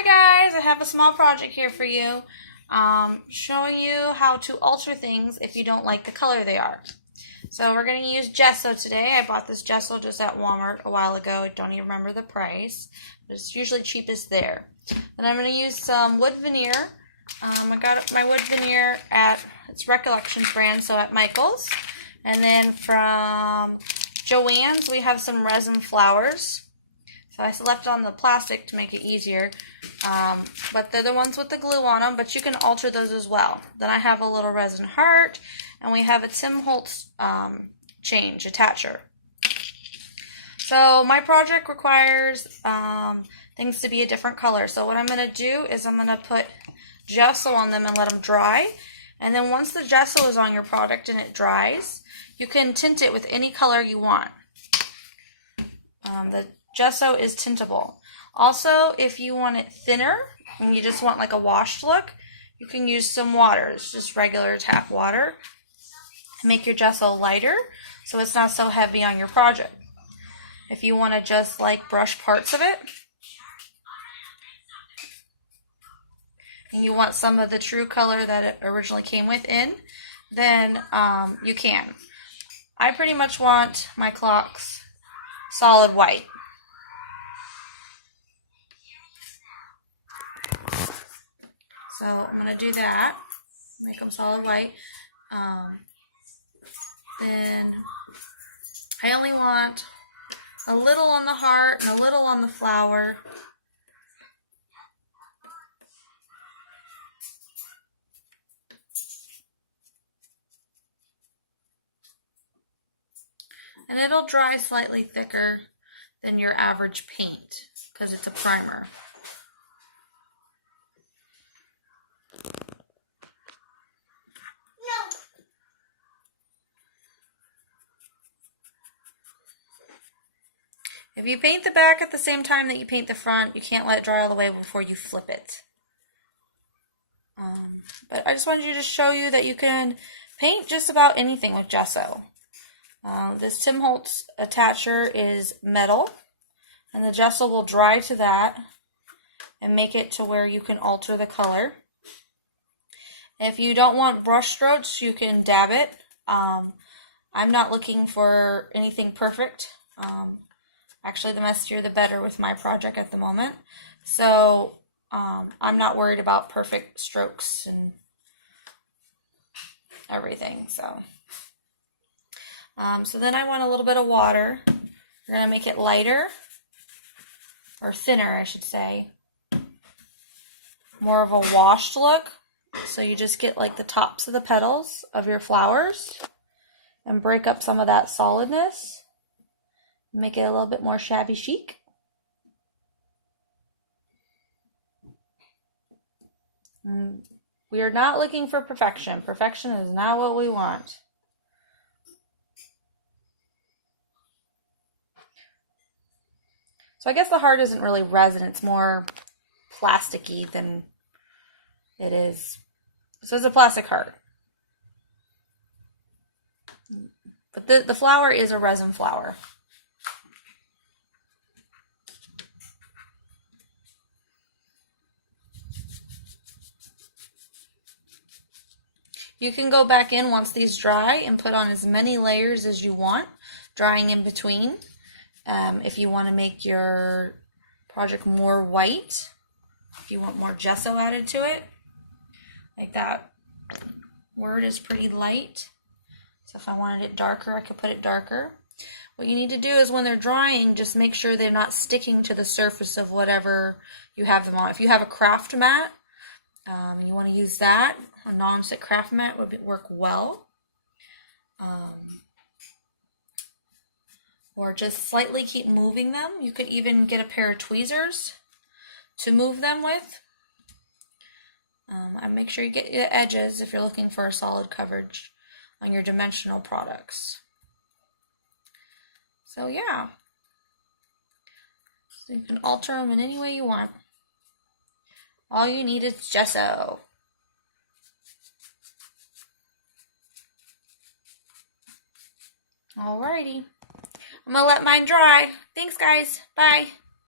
Hi guys, I have a small project here for you, showing you how to alter things if you don't like the color they are. So we're going to use gesso today. I bought this gesso just at Walmart a while ago. I don't even remember the price, but it's usually cheapest there. Then I'm going to use some wood veneer. I got my wood veneer at, it's Recollections brand, so at Michael's. And then from Joann's, we have some resin flowers. So I left on the plastic to make it easier, but they're the ones with the glue on them, but you can alter those as well. Then I have a little resin heart, and we have a Tim Holtz change attacher. So my project requires things to be a different color. So what I'm going to do is I'm going to put gesso on them and let them dry. And then once the gesso is on your product and it dries, you can tint it with any color you want. The gesso is tintable. Also, if you want it thinner and you just want like a washed look, you can use some water. It's just regular tap water. Make your gesso lighter so it's not so heavy on your project. If you want to just like brush parts of it and you want some of the true color that it originally came with in, then you can. I pretty much want my clocks solid white. So I'm going to do that, make them solid white. Then I only want a little on the heart and a little on the flower. And it'll dry slightly thicker than your average paint because it's a primer. If you paint the back at the same time that you paint the front, you can't let it dry all the way before you flip it. But I just wanted to show you that you can paint just about anything with gesso. This Tim Holtz attacher is metal, and the gesso will dry to that and make it to where you can alter the color. If you don't want brush strokes, you can dab it. I'm not looking for anything perfect. Actually, the messier the better with my project at the moment. So I'm not worried about perfect strokes and everything. So then I want a little bit of water. We're going to make it lighter, or thinner, I should say. More of a washed look. So you just get like the tops of the petals of your flowers and break up some of that solidness. Make it a little bit more shabby chic. We are not looking for perfection. Perfection is not what we want. So I guess the heart isn't really resin, it's more plasticky than it is. So it's a plastic heart. But the flower is a resin flower. You can go back in once these dry and put on as many layers as you want, drying in between. If you want to make your project more white, if you want more gesso added to it, like that word is pretty light. So if I wanted it darker, I could put it darker. What you need to do is when they're drying, just make sure they're not sticking to the surface of whatever you have them on. If you have a craft mat, you want to use that. A non-stick craft mat would work well. Or just slightly keep moving them. You could even get a pair of tweezers to move them with. And make sure you get the edges if you're looking for a solid coverage on your dimensional products. So yeah. So you can alter them in any way you want. All you need is gesso. Alrighty. I'm going to let mine dry. Thanks, guys. Bye.